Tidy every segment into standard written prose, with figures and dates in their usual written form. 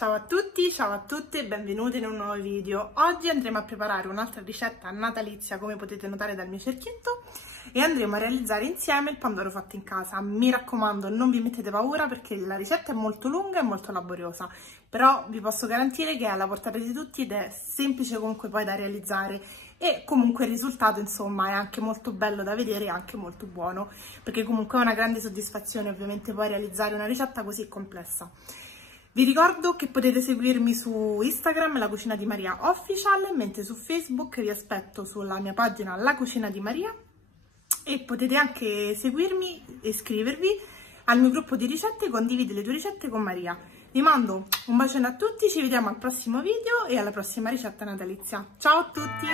Ciao a tutti, ciao a tutte e benvenuti in un nuovo video. Oggi andremo a preparare un'altra ricetta natalizia, come potete notare dal mio cerchietto, e andremo a realizzare insieme il pandoro fatto in casa. Mi raccomando, non vi mettete paura perché la ricetta è molto lunga e molto laboriosa, però vi posso garantire che è alla portata di tutti ed è semplice comunque poi da realizzare, e comunque il risultato insomma è anche molto bello da vedere e anche molto buono, perché comunque è una grande soddisfazione ovviamente poi realizzare una ricetta così complessa. Vi ricordo che potete seguirmi su Instagram, La Cucina di Maria Official, mentre su Facebook vi aspetto sulla mia pagina La Cucina di Maria, e potete anche seguirmi e iscrivervi al mio gruppo di ricette Condividi le tue ricette con Maria. Vi mando un bacione a tutti, ci vediamo al prossimo video e alla prossima ricetta natalizia. Ciao a tutti!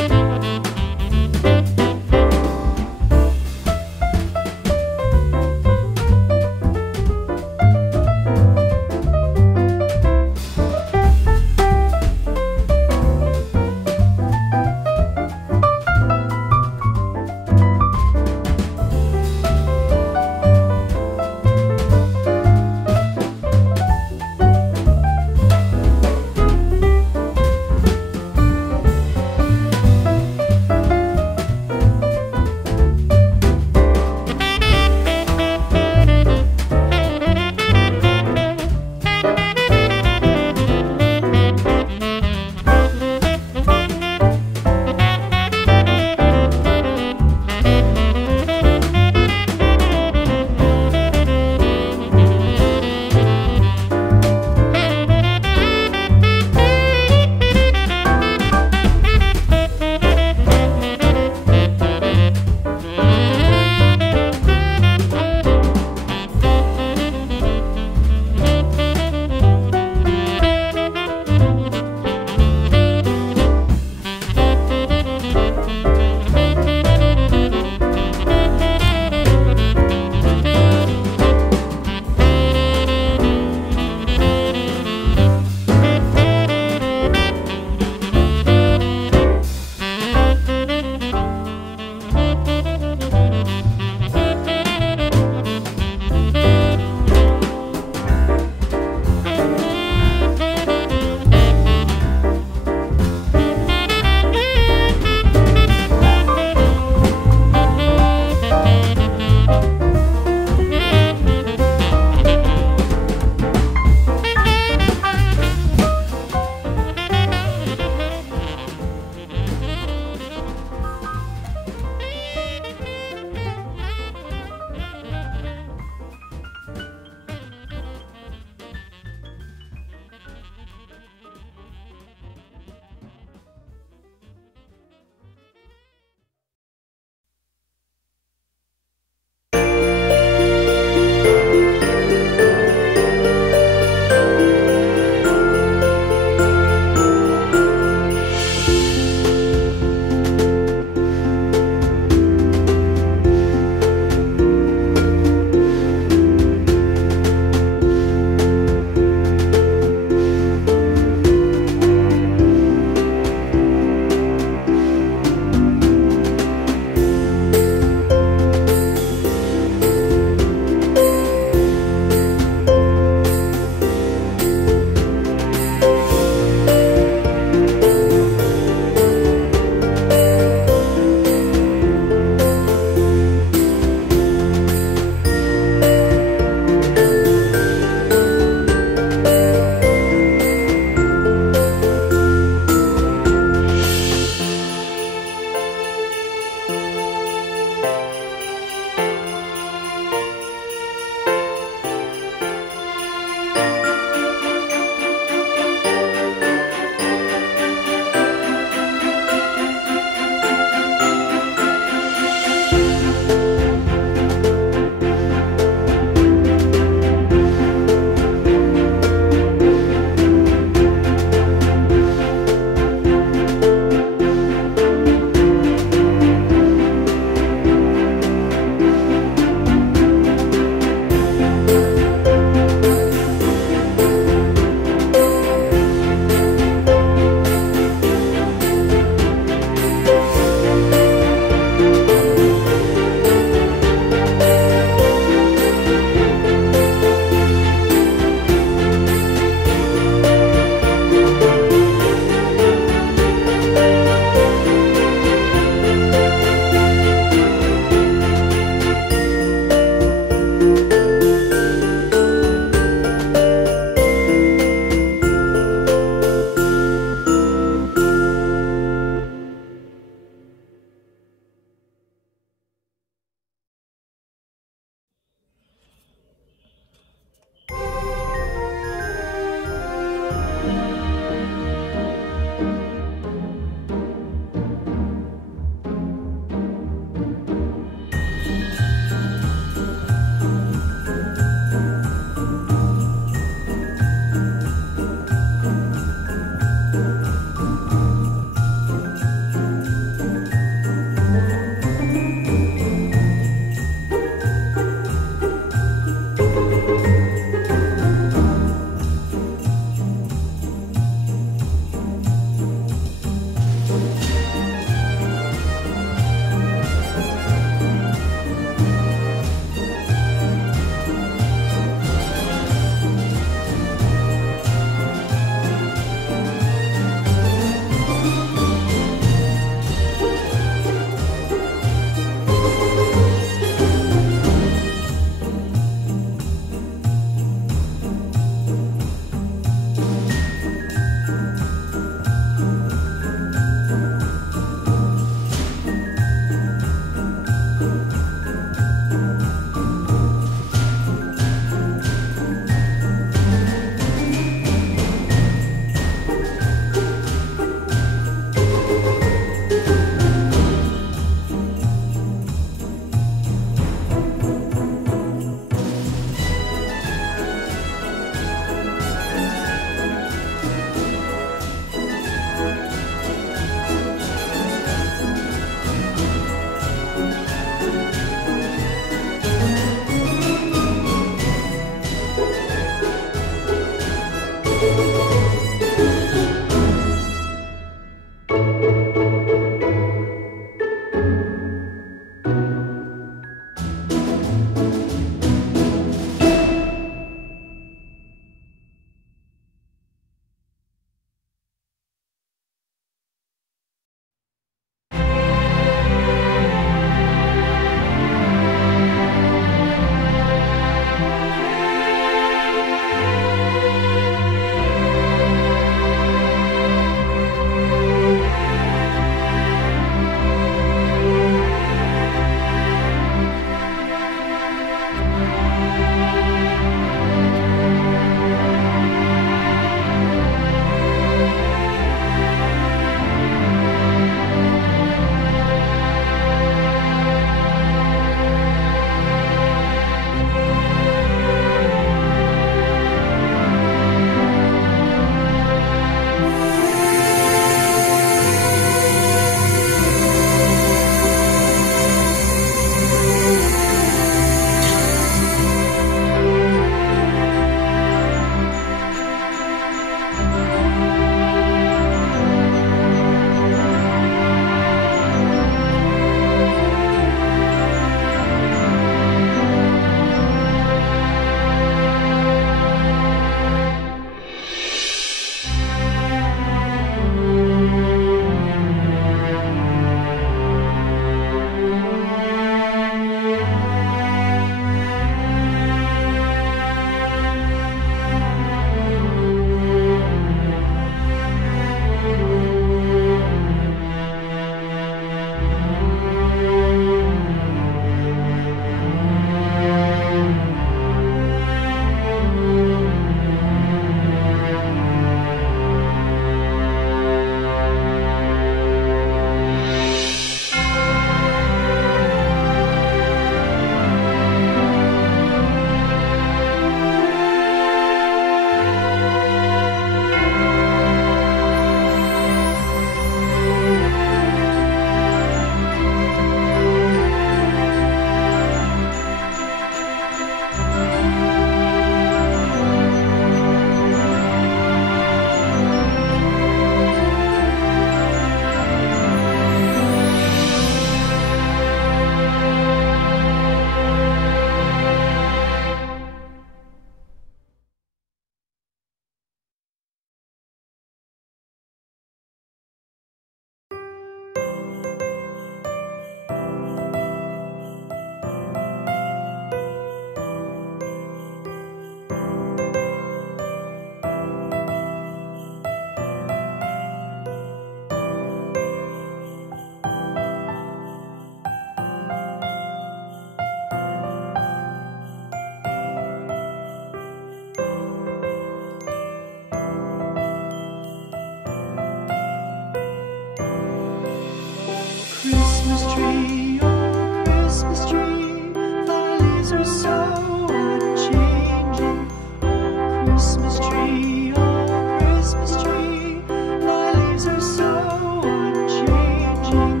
tree, oh Christmas tree, thy leaves are so unchanging. Oh Christmas tree, oh Christmas tree, thy leaves are so unchanging.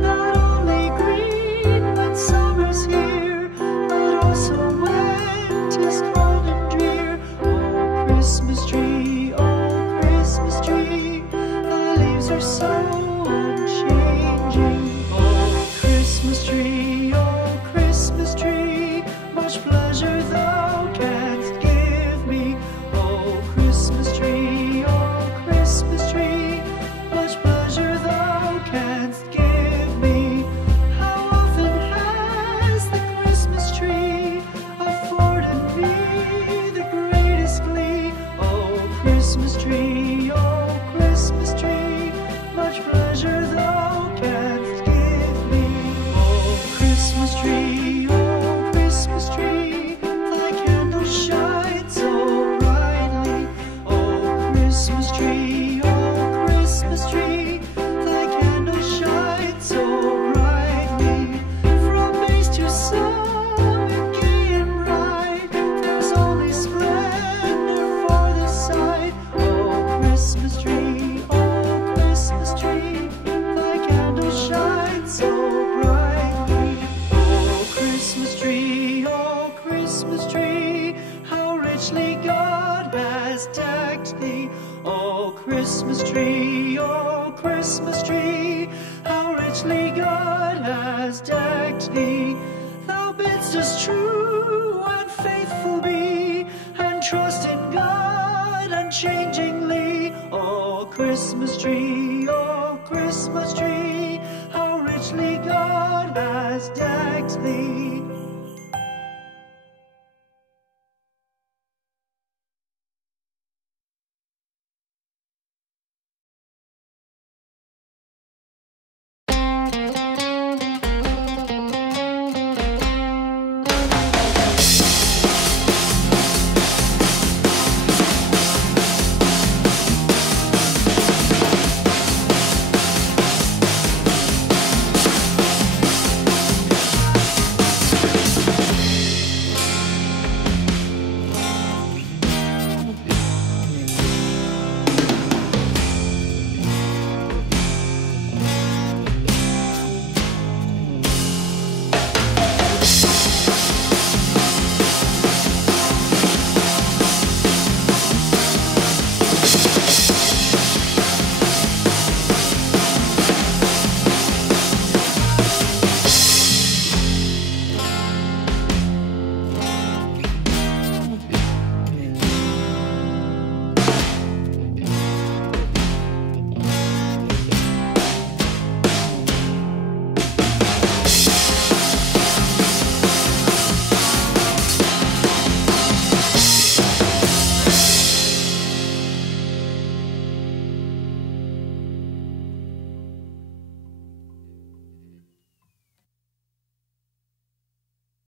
Not only green when summer's here, but also when 'tis cold and drear. Oh Christmas tree, oh Christmas tree, thy leaves are so unchanging. Oh Christmas tree, much pleasure thou canst give me. Oh Christmas tree, much pleasure thou canst give me. How often has the Christmas tree afforded me the greatest glee? Oh Christmas tree, much pleasure thou canst give me. Oh Christmas tree, thy candles shine so brightly. Oh Christmas tree, thy candles shine so brightly. From base to summit, gay and bright, there's only splendor for the sight. Oh Christmas tree, thy candles shine so brightly. Oh Christmas tree, how richly God has decked thee. Oh Christmas tree, how richly God has decked thee. Thou bidst us true and faithful be, and trust in God unchangingly. Oh Christmas tree, how richly God has decked thee.